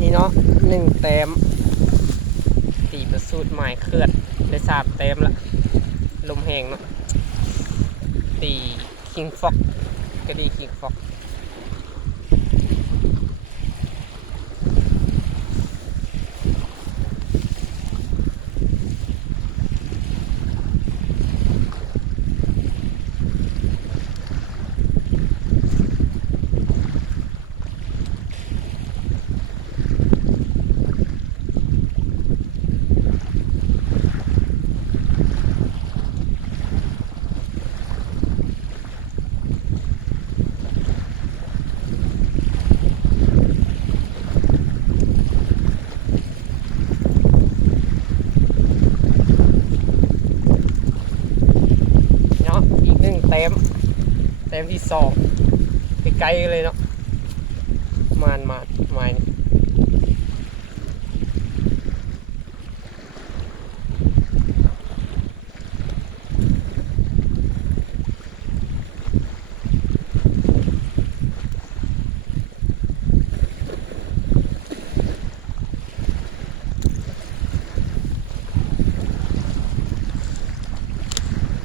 นี่เนาะหนึ่งเต็มตีประสูตรหมายเคลื่อนได้สามเต็มละลมแหงเนาะตีคิงฟอกก็ดีคิงฟอกเนาะอีกหนึ่งแต้มแต้มที่สองไปไกลเลยเนาะมานมานมาน